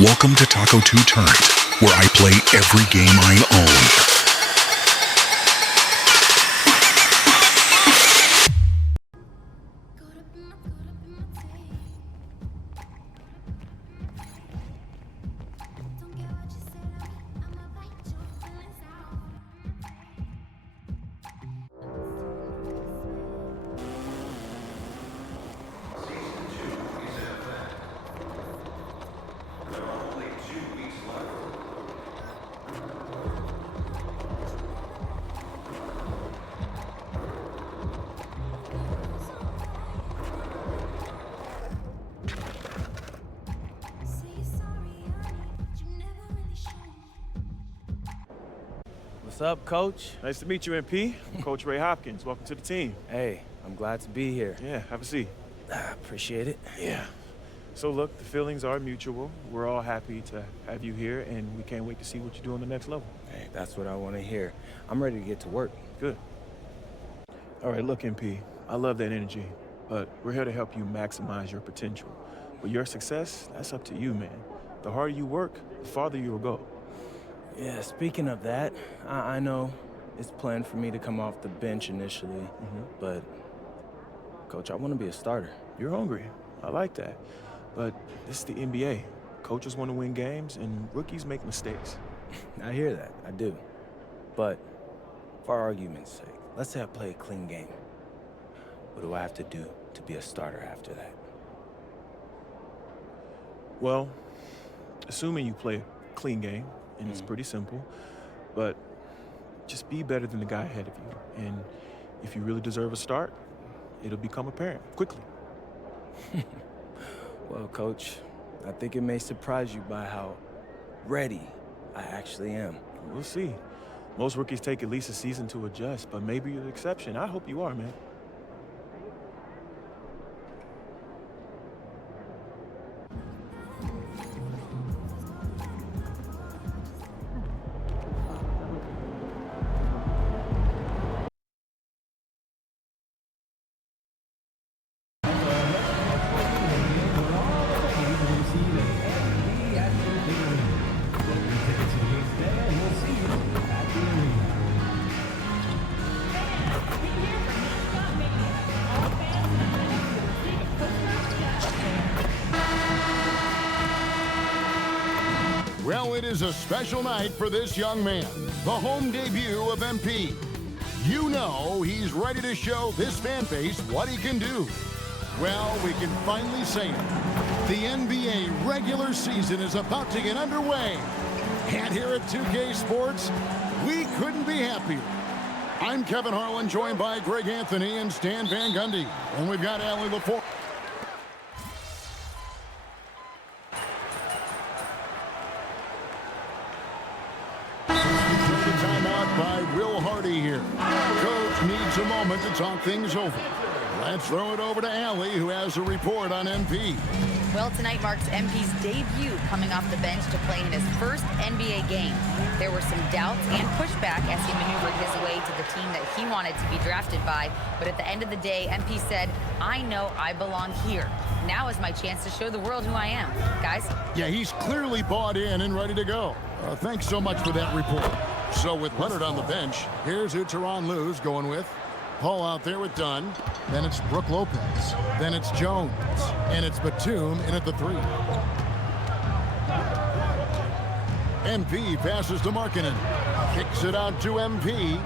Welcome to TacoTooTurnt, where I play every game I own. What's up, Coach? Nice to meet you, MP. I'm Coach Ray Hopkins. Welcome to the team. Hey, I'm glad to be here. Yeah, have a seat. Appreciate it. Yeah. So look, the feelings are mutual. We're all happy to have you here, and we can't wait to see what you do on the next level. Hey, that's what I want to hear. I'm ready to get to work. Good. All right, look, MP, I love that energy, but we're here to help you maximize your potential. But your success, that's up to you, man. The harder you work, the farther you will go. Yeah, speaking of that, I know it's planned for me to come off the bench initially, but, Coach, I want to be a starter. You're hungry. I like that. But this is the NBA. Coaches want to win games, and rookies make mistakes. I hear that, I do. But, for argument's sake, let's say I play a clean game. What do I have to do to be a starter after that? Well, assuming you play a clean game, and it's pretty simple, but just be better than the guy ahead of you. And if you really deserve a start, it'll become apparent quickly. Well, Coach, I think it may surprise you by how ready I actually am. We'll see. Most rookies take at least a season to adjust, but maybe you're the exception. I hope you are, man. Well, it is a special night for this young man, the home debut of MP. You know he's ready to show this fan base what he can do. Well, we can finally say it. The NBA regular season is about to get underway. And here at 2K Sports, we couldn't be happier. I'm Kevin Harlan, joined by Greg Anthony and Stan Van Gundy. And we've got Allie LaForge. Here. Coach needs a moment to talk things over. Let's throw it over to Allie, who has a report on MP. Well, tonight marks MP's debut coming off the bench to play in his first NBA game. There were some doubts and pushback as he maneuvered his way to the team that he wanted to be drafted by. But at the end of the day, MP said, I know I belong here. Now is my chance to show the world who I am. Guys? Yeah, he's clearly bought in and ready to go. Thanks so much for that report. So with Leonard on the bench, here's who Tyronn Lue's going with. Paul out there with Dunn. Then it's Brook Lopez. Then it's Jones. And it's Batum in at the 3. MP passes to Markkanen. Kicks it out to MP.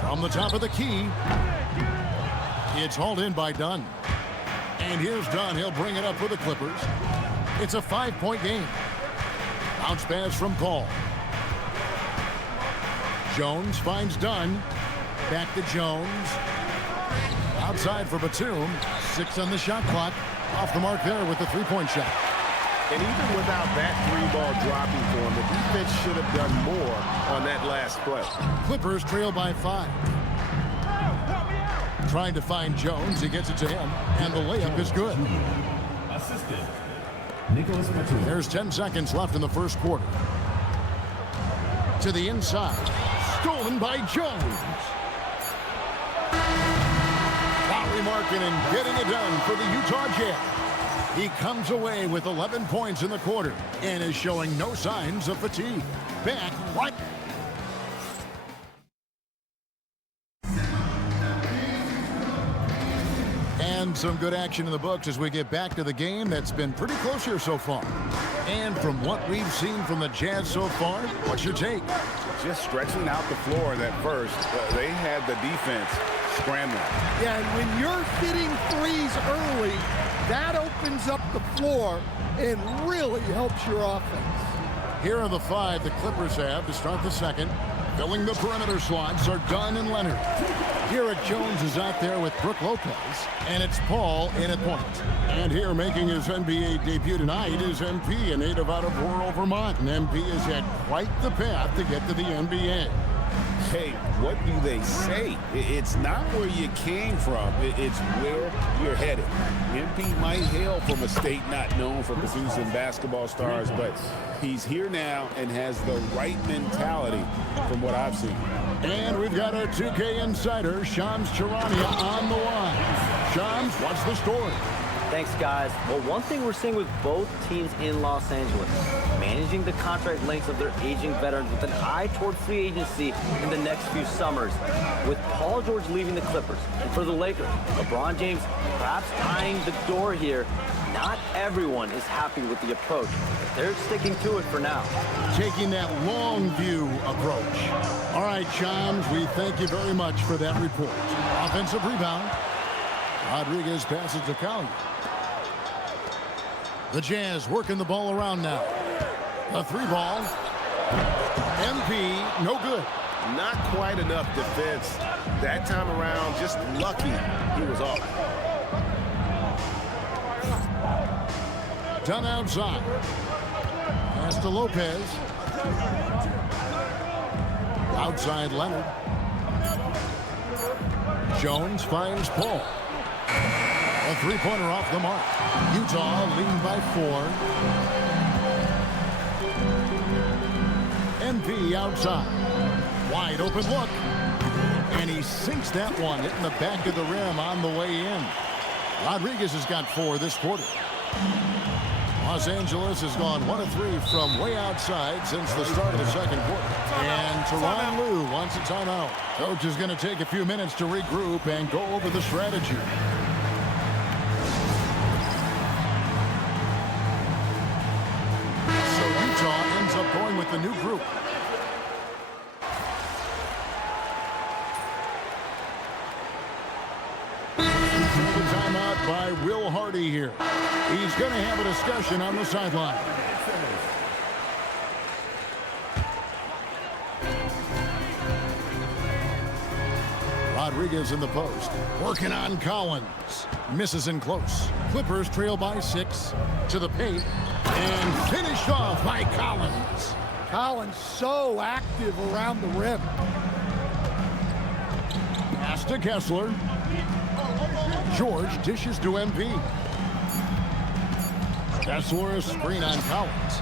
From the top of the key. It's hauled in by Dunn. And here's Dunn. He'll bring it up for the Clippers. It's a 5-point game. Bounce pass from Paul. Jones finds Dunn. Back to Jones. Outside for Batum. 6 on the shot clock. Off the mark there with the 3-point shot. And even without that 3-ball dropping for him, the defense should have done more on that last play. Clippers trail by 5. Trying to find Jones. He gets it to him. And the layup is good. There's 10 seconds left in the first quarter. To the inside. Stolen by Jones. Markkanen getting it done for the Utah Jazz. He comes away with 11 points in the quarter and is showing no signs of fatigue. Back right. And some good action in the books as we get back to the game that's been pretty close here so far. And from what we've seen from the Jazz so far, what's your take? Just stretching out the floor in that first. They had the defense scrambling. Yeah, and when you're hitting threes early, that opens up the floor and really helps your offense. Here are the 5 the Clippers have to start the second. Filling the perimeter slots are Dunn and Leonard. Garrett Jones is out there with Brook Lopez, and it's Paul in at point. And here making his NBA debut tonight is MP, a native out of rural Vermont. And MP has had quite the path to get to the NBA. Hey, what do they say? It's not where you came from. It's where you're headed. MP might hail from a state not known for producing basketball stars, but he's here now and has the right mentality from what I've seen. And we've got our 2K insider, Shams Charania, on the line. Shams, what's the story? Thanks, guys. Well, one thing we're seeing with both teams in Los Angeles, managing the contract lengths of their aging veterans with an eye toward free agency in the next few summers. With Paul George leaving the Clippers, and for the Lakers, LeBron James perhaps eyeing the door here, not everyone is happy with the approach, but they're sticking to it for now. Taking that long view approach. All right, Shams, we thank you very much for that report. Offensive rebound. Rodriguez passes to Collier. The Jazz working the ball around now. A 3-ball. MP, no good. Not quite enough defense. That time around, just lucky he was off. Done outside. Pass to Lopez. Outside Leonard. Jones finds Paul. A 3-pointer off the mark. Utah leading by 4. MP outside. Wide open look. And he sinks that one, hitting the back of the rim on the way in. Rodriguez has got 4 this quarter. Los Angeles has gone 1 of 3 from way outside since the start of the second quarter. And Tyronn Lue wants a timeout. Coach is going to take a few minutes to regroup and go over the strategy. So Utah ends up going with the new group. The timeout by Will Hardy here. He's going to have a discussion on the sideline. Rodriguez in the post. Working on Collins. Misses in close. Clippers trail by 6 to the paint. And finished off by Collins. Collins so active around the rim. Pass to Kessler. George dishes to MP. Kessler a screen on Collins.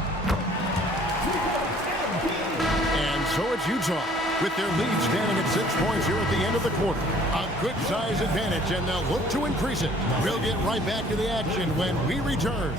And so it's Utah with their lead standing at 6 points here at the end of the quarter. A good size advantage, and they'll look to increase it. We'll get right back to the action when we return.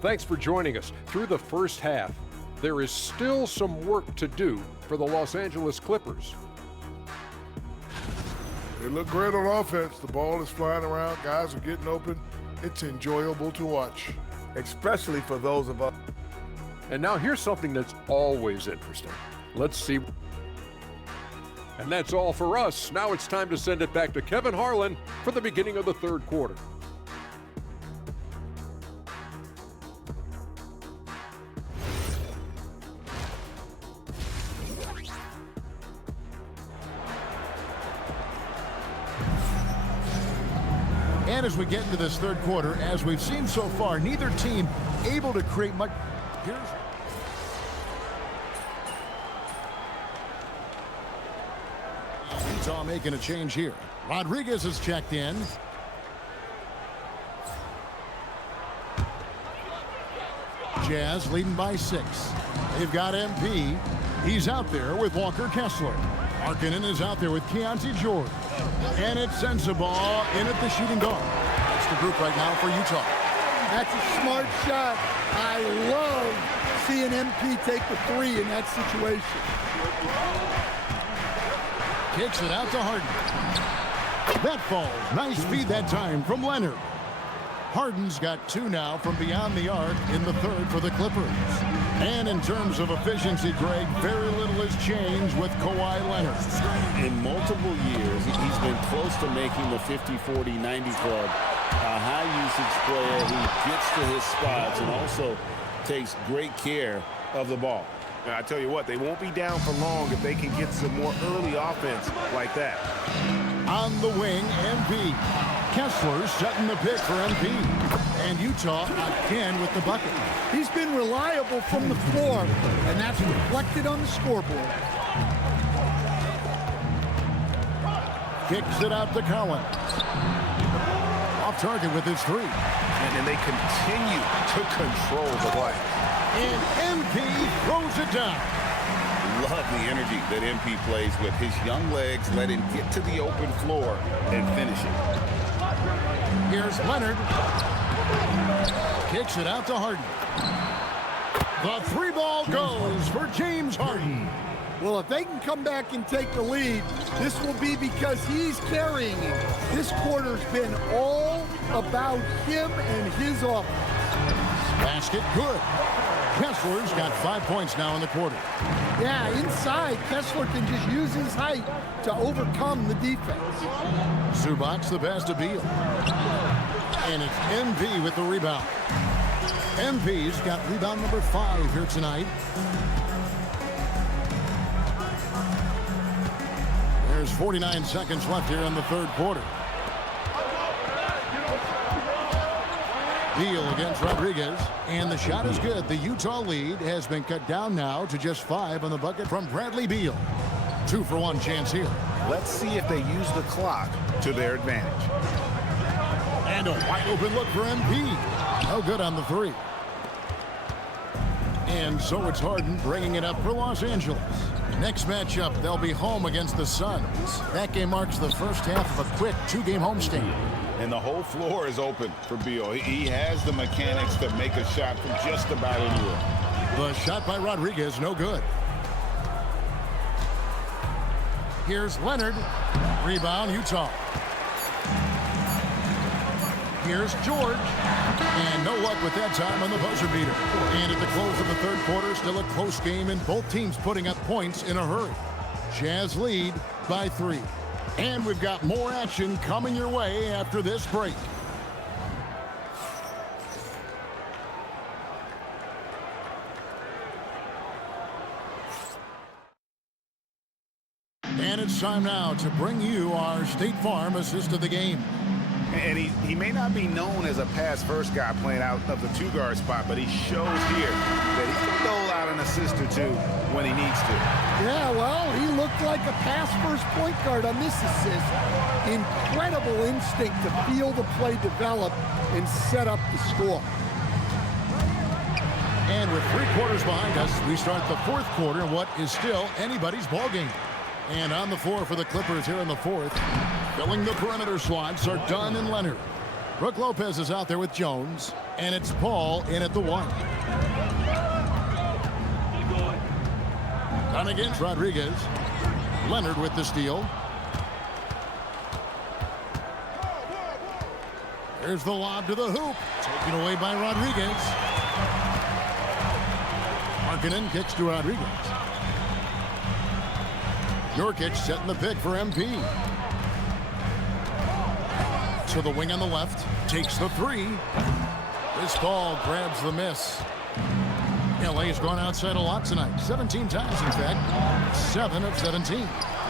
Thanks for joining us. Through the first half, there is still some work to do for the Los Angeles Clippers. They look great on offense. The ball is flying around. Guys are getting open. It's enjoyable to watch. Especially for those of us. And now here's something that's always interesting. Let's see. And that's all for us. Now it's time to send it back to Kevin Harlan for the beginning of the third quarter. And as we get into this third quarter, as we've seen so far, neither team able to create much. Here's Utah making a change here. Rodriguez is checked in. Jazz leading by 6. They've got MP. He's out there with Walker Kessler. Markkanen is out there with Keontae George. And it sends the ball in at the shooting guard. That's the group right now for Utah. That's a smart shot. I love seeing MP take the 3 in that situation. Kicks it out to Harden. That falls. Nice feed that time from Leonard. Harden's got 2 now from beyond the arc in the 3rd for the Clippers. And in terms of efficiency, Greg, very little has changed with Kawhi Leonard. In multiple years, he's been close to making the 50-40-90 club. A high-usage player who gets to his spots and also takes great care of the ball. I tell you what, they won't be down for long if they can get some more early offense like that. On the wing, MP. Kessler setting the pick for MP. And Utah again with the bucket. He's been reliable from the floor, and that's reflected on the scoreboard. Kicks it out to Collins. Off target with his 3. And they continue to control the play. And MP throws it down. Love the energy that MP plays with. His young legs let him get to the open floor and finish it. Here's Leonard. Kicks it out to Harden. The 3 ball goes for James Harden. Well, if they can come back and take the lead, this will be because he's carrying it. This quarter's been all about him and his offense. Basket good. Kessler's got 5 points now in the quarter. Yeah, inside, Kessler can just use his height to overcome the defense. Zubac the pass to Beal. And it's MP with the rebound. MP's got rebound number 5 here tonight. There's 49 seconds left here in the 3rd quarter. Beal against Rodriguez, and the shot is good. The Utah lead has been cut down now to just 5 on the bucket from Bradley Beal. 2-for-1 chance here. Let's see if they use the clock to their advantage. And a wide open look for MP. No good on the 3. And so it's Harden bringing it up for Los Angeles. Next matchup, they'll be home against the Suns. That game marks the first half of a quick 2-game homestand. And the whole floor is open for Beal. He has the mechanics to make a shot from just about anywhere. The shot by Rodriguez, no good. Here's Leonard. Rebound, Utah. Here's George. And no luck with that time on the buzzer beater. And at the close of the 3rd quarter, still a close game, and both teams putting up points in a hurry. Jazz lead by 3. And we've got more action coming your way after this break. And it's time now to bring you our State Farm assist of the game. And he may not be known as a pass-first guy playing out of the 2-guard spot, but he shows here that he can dole out an assist or 2 when he needs to. Yeah, well, he looked like a pass-first point guard on this assist. Incredible instinct to feel the play develop and set up the score. And with 3 quarters behind us, we start the 4th quarter in what is still anybody's ball game. And on the floor for the Clippers here in the 4th, filling the perimeter slots are Dunn and Leonard. Brook Lopez is out there with Jones, and it's Paul in at the 1. Dunn against Rodriguez. Leonard with the steal. There's the lob to the hoop. Taken away by Rodriguez. Markkanen kicks to Rodriguez. Nurkic setting the pick for MP. To the wing on the left. Takes the 3. This ball grabs the miss. LA has gone outside a lot tonight. 17 times, in fact. 7 of 17.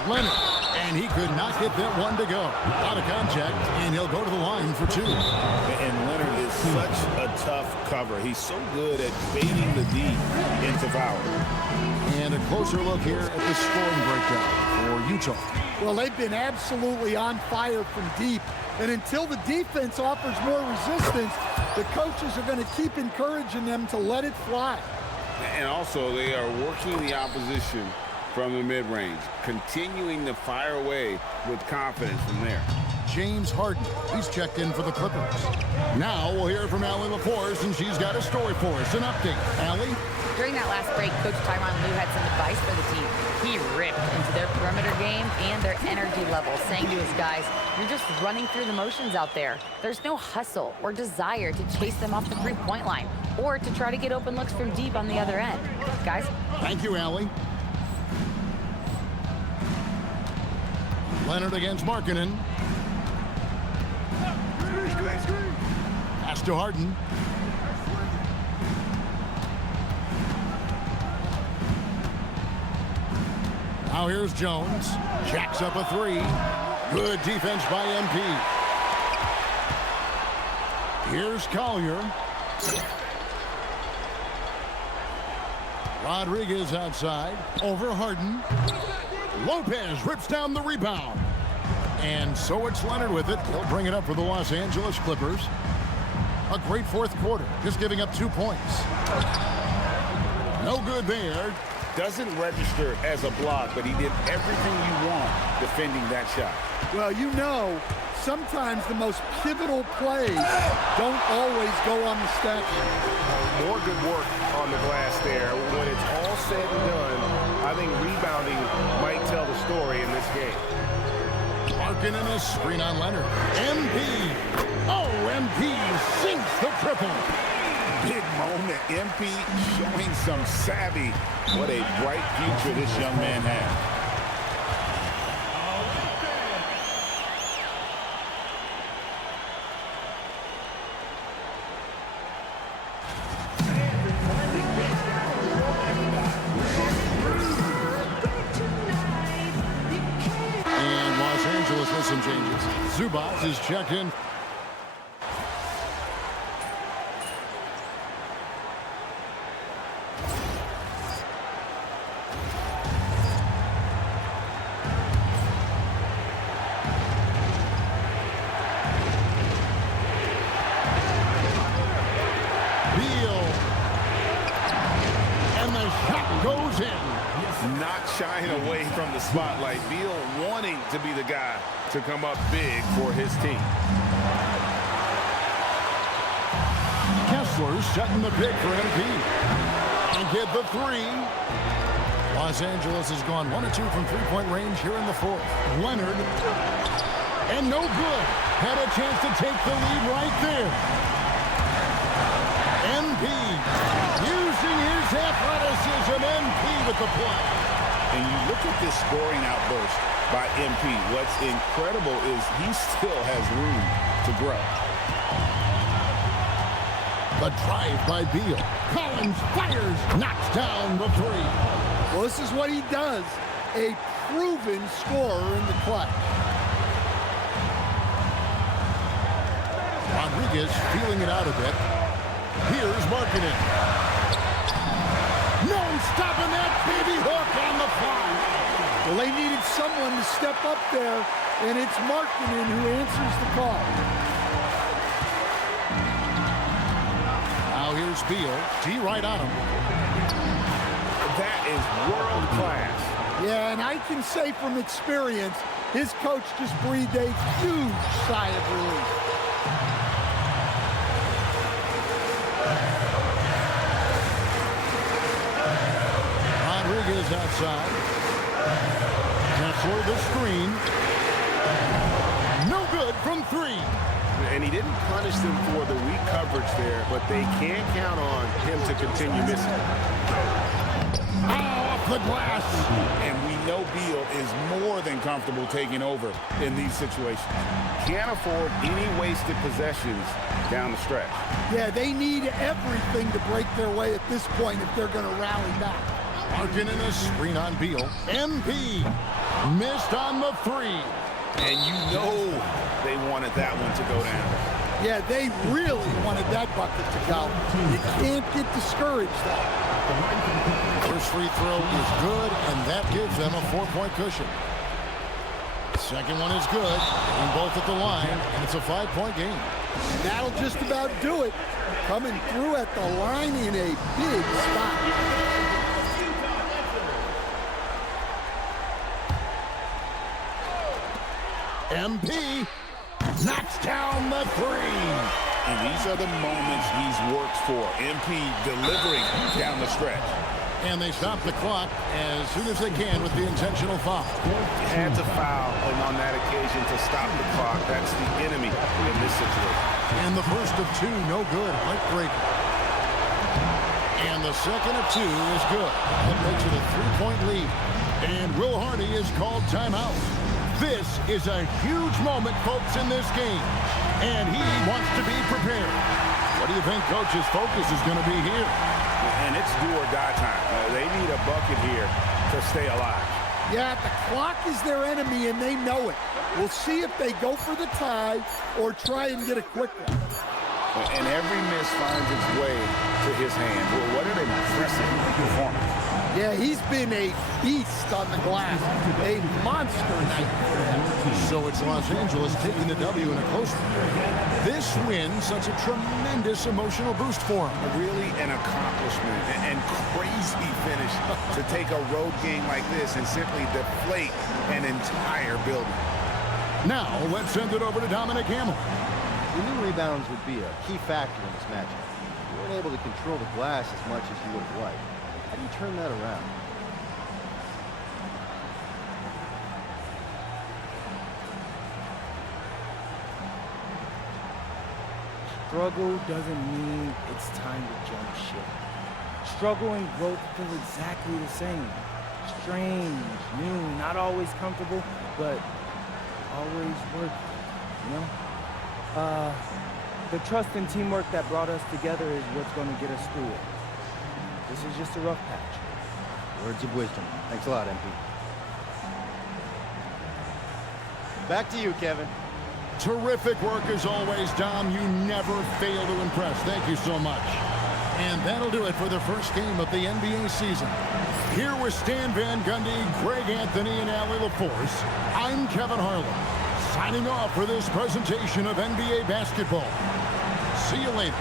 Leonard. And he could not get that one to go. Out of contact, and he'll go to the line for 2. And Leonard is such a tough cover. He's so good at baiting the D into foul. And a closer look here at the scoring breakdown for Utah. Well, they've been absolutely on fire from deep. And until the defense offers more resistance, the coaches are going to keep encouraging them to let it fly. And also, they are working the opposition from the mid-range, continuing to fire away with confidence from there. James Harden, he's checked in for the Clippers. Now we'll hear from Allie LaForce, and she's got a story for us. An update. Allie? During that last break, Coach Tyronn Lue had some advice for the team. He ripped into their perimeter game and their energy level, saying to his guys, you're just running through the motions out there. There's no hustle or desire to chase them off the three-point line or to try to get open looks from deep on the other end. Guys? Thank you, Allie. Leonard against Markkanen. Pass to Harden. Now here's Jones. Jacks up a three. Good defense by MP. Here's Collier. Rodriguez outside. Over Harden. Lopez rips down the rebound. And so it's Leonard with it. He'll bring it up for the Los Angeles Clippers. A great fourth quarter, just giving up 2 points. No good there. Doesn't register as a block, but he did everything you want defending that shot. Well, you know, sometimes the most pivotal plays don't always go on the stat sheet. More good work on the glass there. When it's all said and done, I think rebounding might tell the story in this game. Markkanen in a screen on Leonard. MP. Oh, MP sinks the triple. Big moment. MP showing some savvy. What a bright future this young man has. And Los Angeles with some changes. Zubac is checked in. Shying away from the spotlight. Beal wanting to be the guy to come up big for his team. Kessler's setting the pick for MP. And get the three. Los Angeles has gone 1 of 2 from three-point range here in the fourth. Leonard. And no good. Had a chance to take the lead right there. MP using his athleticism. MP with the play. And you look at this scoring outburst by MP. What's incredible is he still has room to grow. The drive by Beal. Collins fires, knocks down the three. Well, this is what he does. A proven scorer in the clutch. Rodriguez feeling it out a bit. Here's Markkanen. No stopping that baby hook on the fly. Well, they needed someone to step up there, and it's Markkanen who answers the call. Now here's Beal. D right on him. That is world class. Yeah, and I can say from experience, his coach just breathed a huge sigh of relief. Rodriguez outside. Kessler the screen. No good from three. And he didn't punish them for the weak coverage there, but they can't count on him to continue missing. Off the glass. And we know Beal is more than comfortable taking over in these situations. Can't afford any wasted possessions down the stretch. Yeah, they need everything to break their way at this point if they're going to rally back. Markkanen a screen on Beal. MP missed on the three. And you know they wanted that one to go down. Yeah, they really wanted that bucket to go. You can't get discouraged, though. First free throw is good, and that gives them a 4-point cushion. Second one is good. And both at the line, and it's a 5-point game. And that'll just about do it. Coming through at the line in a big spot. MP knocks down the three. And these are the moments he's worked for. MP delivering down the stretch. And they stop the clock as soon as they can with the intentional foul. Had to foul on that occasion to stop the clock. That's the enemy in this situation. And the first of two, no good. Heartbreaker. And the second of two is good. That makes it a 3-point lead. And Will Hardy is called timeout. This is a huge moment, folks, in this game. And he wants to be prepared. What do you think Coach's focus is going to be here? And it's do or die time. They need a bucket here to stay alive. Yeah, the clock is their enemy, and they know it. We'll see if they go for the tie or try and get a quick one. And every miss finds its way to his hand. Well, what an impressive performance. Yeah, he's been a beast on the glass. A monster night for him. So it's Los Angeles taking the W in a close one. This win such a tremendous emotional boost for him. Really an accomplishment and crazy finish to take a road game like this and simply deflate an entire building. Now, let's send it over to Dominic Hamill. We knew rebounds would be a key factor in this matchup. You weren't able to control the glass as much as you would have liked. How do you turn that around? Struggle doesn't mean it's time to jump ship. Struggle and growth feel exactly the same. Strange, new, not always comfortable, but always worth it, you know? The trust and teamwork that brought us together is what's going to get us through it. This is just a rough patch. Words of wisdom. Thanks a lot, MP. Back to you, Kevin. Terrific work as always, Dom. You never fail to impress. Thank you so much. And that'll do it for the first game of the NBA season. Here with Stan Van Gundy, Greg Anthony, and Allie LaForce, I'm Kevin Harlan, signing off for this presentation of NBA basketball. See you later.